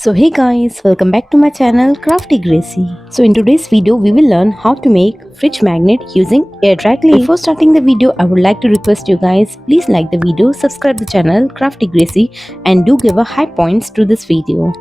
So hey guys, welcome back to my channel craftygracy. So in today's video we will learn how to make fridge magnet using air dry clay. Before starting the video I would like to request you guys, please like the video, subscribe the channel craftygracy and do give a high points to this video.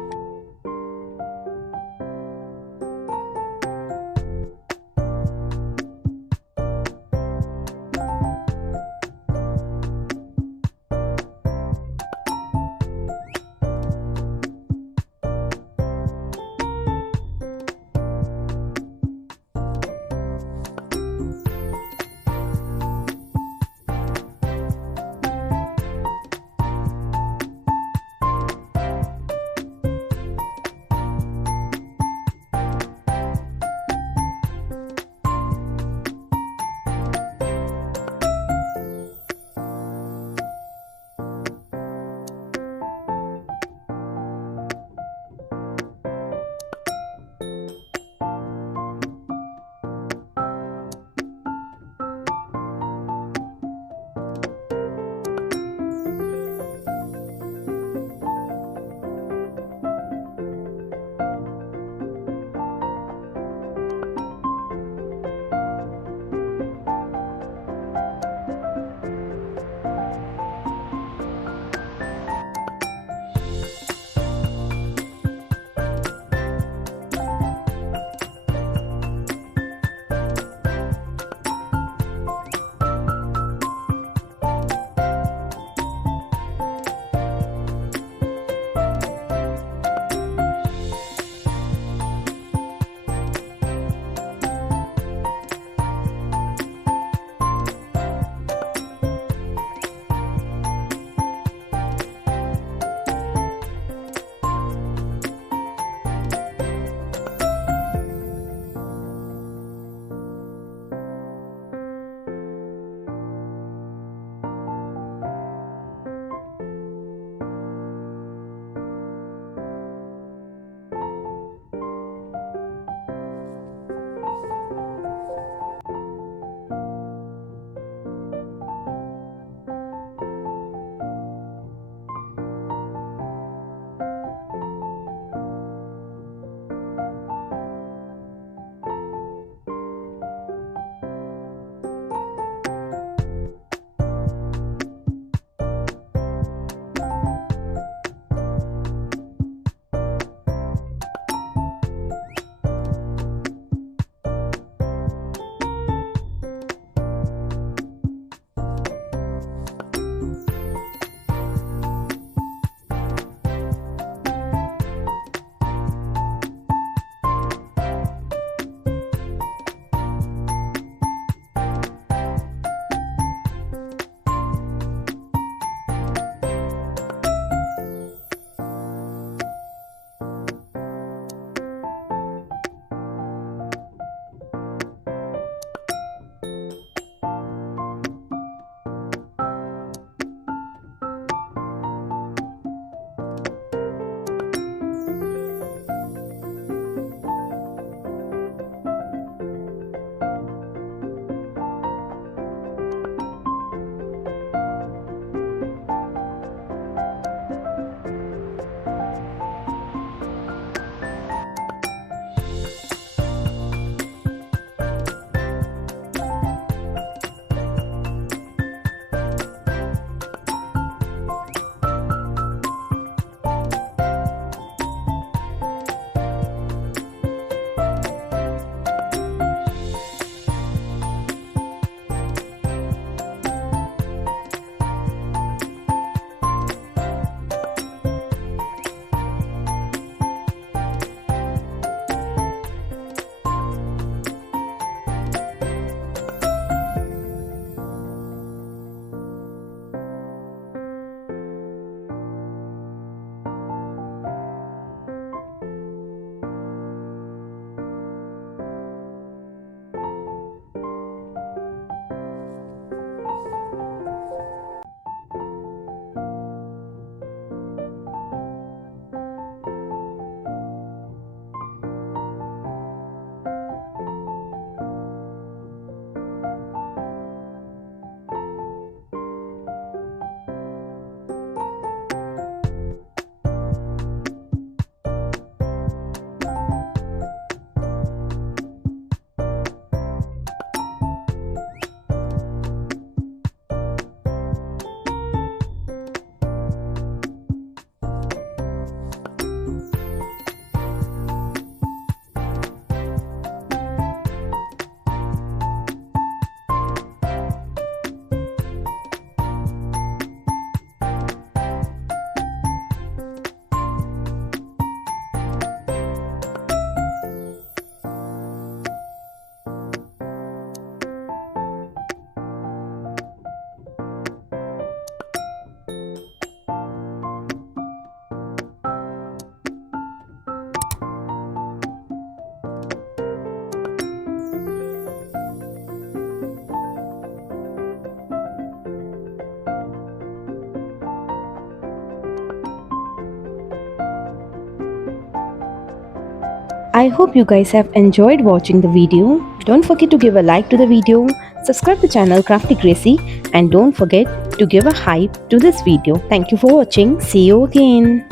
I hope you guys have enjoyed watching the video. Don't forget to give a like to the video, subscribe the channel Crafty Gracie, and don't forget to give a hype to this video. Thank you for watching. See you again.